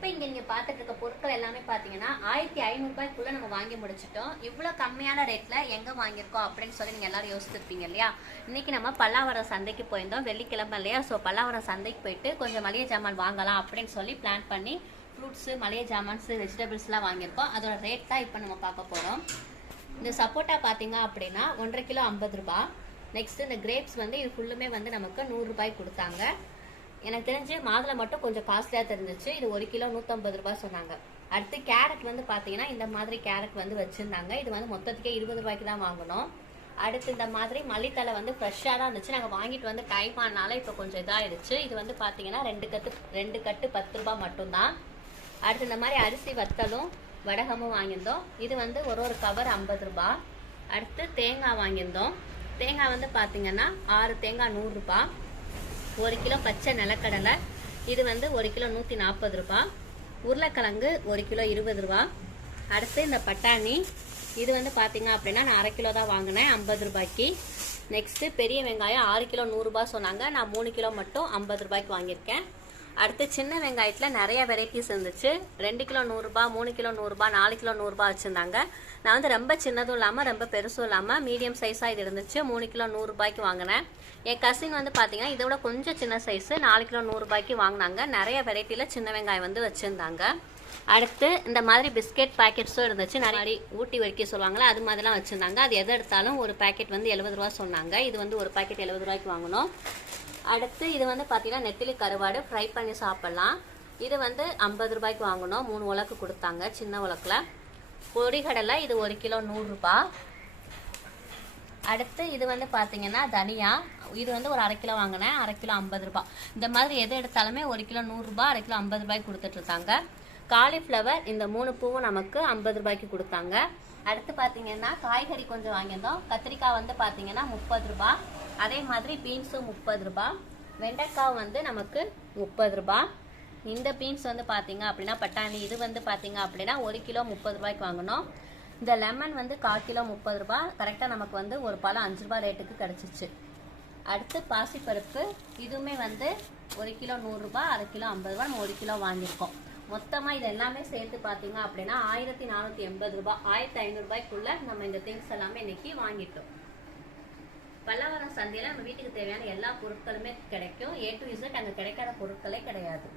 இப்போ இங்கே நீங்கள் பார்த்துட்டு இருக்க பொருட்கள் எல்லாமே பார்த்தீங்கன்னா ஆயிரத்தி ஐநூறுபாய்க்குள்ளே நம்ம வாங்கி முடிச்சிட்டோம். இவ்வளோ கம்மியான ரேட்டில் எங்கே வாங்கியிருக்கோம் அப்படின்னு சொல்லி நீங்கள் எல்லாரும் யோசிச்சிருப்பீங்க இல்லையா? இன்னைக்கு நம்ம பல்லாவரம் சந்தைக்கு போயிருந்தோம். வெள்ளிக்கிழமை இல்லையா? ஸோ பல்லாவரம் சந்தைக்கு போயிட்டு கொஞ்சம் மளிகை ஜாமான் வாங்கலாம் அப்படின்னு சொல்லி பிளான் பண்ணி ஃப்ரூட்ஸு மளிகை ஜாமான்ஸு வெஜிடபிள்ஸ்லாம் வாங்கியிருக்கோம். அதோட ரேட் தான் இப்போ நம்ம பார்க்க போகிறோம் இந்த சப்போட்டா பார்த்தீங்க அப்படின்னா ஒன்றரை கிலோ ஐம்பது ரூபா நெக்ஸ்ட் இந்த கிரேப்ஸ் வந்து இது ஃபுல்லுமே வந்து நமக்கு நூறுரூபாய் கொடுத்தாங்க. எனக்கு தெரிஞ்சு மாதுளை மட்டும் கொஞ்சம் காஸ்ட்லியாக தெரிஞ்சிச்சு. இது ஒரு கிலோ நூற்றம்பது ரூபாய் சொன்னாங்க. அடுத்து கேரட் வந்து பார்த்தீங்கன்னா இந்த மாதிரி கேரட் வந்து வச்சுருந்தாங்க. இது வந்து மொத்தத்துக்கே இருபது ரூபாய்க்கு தான் வாங்கினோம் அடுத்து இந்த மாதிரி மல்லித்தலை வந்து ஃப்ரெஷ்ஷாக தான் இருந்துச்சு. நாங்கள் வாங்கிட்டு வந்து டைம் ஆனால இப்போ கொஞ்சம் இதாகிடுச்சு இது வந்து பார்த்தீங்கன்னா ரெண்டு கட்டு ரெண்டு கட்டு பத்து ரூபாய் மட்டும்தான். அடுத்து இந்த மாதிரி அரிசி வத்தலும் வடகமும் வாங்கியிருந்தோம். இது வந்து ஒரு ஒரு கவர் ஐம்பது ரூபாய். அடுத்து தேங்காய் வாங்கியிருந்தோம். தேங்காய் வந்து பார்த்தீங்கன்னா ஆறு தேங்காய் நூறுரூபா ஒரு கிலோ பச்சை நிலக்கடலை இது வந்து ஒரு கிலோ நூற்றி நாற்பது ரூபா. உருளைக்கிழங்கு ஒரு கிலோ இருபது ரூபா. அடுத்து இந்த பட்டாணி இது வந்து பார்த்தீங்க அப்படின்னா நான் அரை கிலோ தான் வாங்கினேன் ஐம்பது ரூபாய்க்கு. நெக்ஸ்ட்டு பெரிய வெங்காயம் ஆறு கிலோ நூறுரூபா சொன்னாங்க நான் மூணு கிலோ மட்டும் ஐம்பது ரூபாய்க்கு வாங்கியிருக்கேன். அடுத்து சின்ன வெங்காயத்தில் நிறைய வெரைட்டிஸ் இருந்துச்சு. ரெண்டு கிலோ நூறுரூபா மூணு கிலோ நூறுரூபா நாலு கிலோ நூறுரூபா வச்சுருந்தாங்க. நான் வந்து ரொம்ப சின்னதும் இல்லாமல் ரொம்ப பெருசும் இல்லாமல் மீடியம் சைஸாக இது இருந்துச்சு. மூணு கிலோ நூறுரூபாய்க்கு வாங்கினேன். என் கசின் வந்து பார்த்தீங்கன்னா இதோட கொஞ்சம் சின்ன சைஸு நாலு கிலோ நூறுரூபாய்க்கு வாங்கினாங்க. நிறைய வெரைட்டியில் சின்ன வெங்காயம் வந்து வச்சுருந்தாங்க. அடுத்து இந்த மாதிரி பிஸ்கெட் பாக்கெட்ஸும் இருந்துச்சு. நிறைய ஊட்டி வரைக்கும் சொல்லுவாங்களே அது மாதிரிலாம் வச்சுருந்தாங்க. அது எதை எடுத்தாலும் ஒரு பாக்கெட் வந்து எழுபது ரூபா சொன்னாங்க. இது வந்து ஒரு பாக்கெட் எழுபது ரூபாய்க்கு வாங்கினோம். அடுத்து இது வந்து பார்த்தீங்கன்னா நெத்திலி கருவாடு ஃப்ரை பண்ணி சாப்பிட்லாம். இது வந்து ஐம்பது ரூபாய்க்கு வாங்கினோம் மூணு உலக்கு கொடுத்தாங்க சின்ன உலக்கில். பொடிகடலை இது ஒரு கிலோ நூறுரூபா அடுத்து இது வந்து பார்த்தீங்கன்னா தனியா இது வந்து ஒரு அரை கிலோ வாங்கினேன் அரை கிலோ ஐம்பது ரூபாய் இந்த மாதிரி எது எடுத்தாலுமே ஒரு கிலோ நூறுரூபா அரை கிலோ ஐம்பது ரூபாய்க்கு கொடுத்துட்ருக்காங்க காலிஃப்ளவர் இந்த மூணு பூவும் நமக்கு ஐம்பது ரூபாய்க்கு கொடுத்தாங்க. அடுத்து பார்த்தீங்கன்னா காய்கறி கொஞ்சம் வாங்கியிருந்தோம். கத்திரிக்காய் வந்து பார்த்தீங்கன்னா முப்பது ரூபாய். அதே மாதிரி பீன்ஸும் முப்பது ரூபாய். வெண்டைக்காய் வந்து நமக்கு முப்பது ரூபாய். இந்த பீன்ஸ் வந்து பார்த்தீங்க அப்படின்னா பட்டாணி இது வந்து பார்த்தீங்க அப்படின்னா ஒரு கிலோ முப்பது ரூபாய்க்கு வாங்கினோம். இந்த லெமன் வந்து கால் கிலோ முப்பது ரூபாய். கரெக்டாக நமக்கு வந்து ஒரு பழம் அஞ்சு ரூபாய் ரேட்டுக்கு கிடச்சிச்சு. அடுத்து பாசிப்பருப்பு. இதுவுமே வந்து ஒரு கிலோ நூறுரூபா அரை கிலோ ஐம்பது ரூபா நம்ம ஒரு கிலோ வாங்கியிருக்கோம். மொத்தமாக இது எல்லாமே சேர்த்து பார்த்தீங்க அப்படின்னா ஆயிரத்தி நானூற்றி எண்பது ரூபாய் ஆயிரத்தி ஐநூறுபாய்க்குள்ள நம்ம இந்த திங்ஸ் எல்லாமே இன்னைக்கு வாங்கிட்டோம். பல்லாவரம் சந்தையில் நம்ம வீட்டுக்கு தேவையான எல்லா பொருட்களுமே கிடைக்கும். ஏ டு இசட் அங்கே கிடைக்காத பொருட்களே கிடையாது.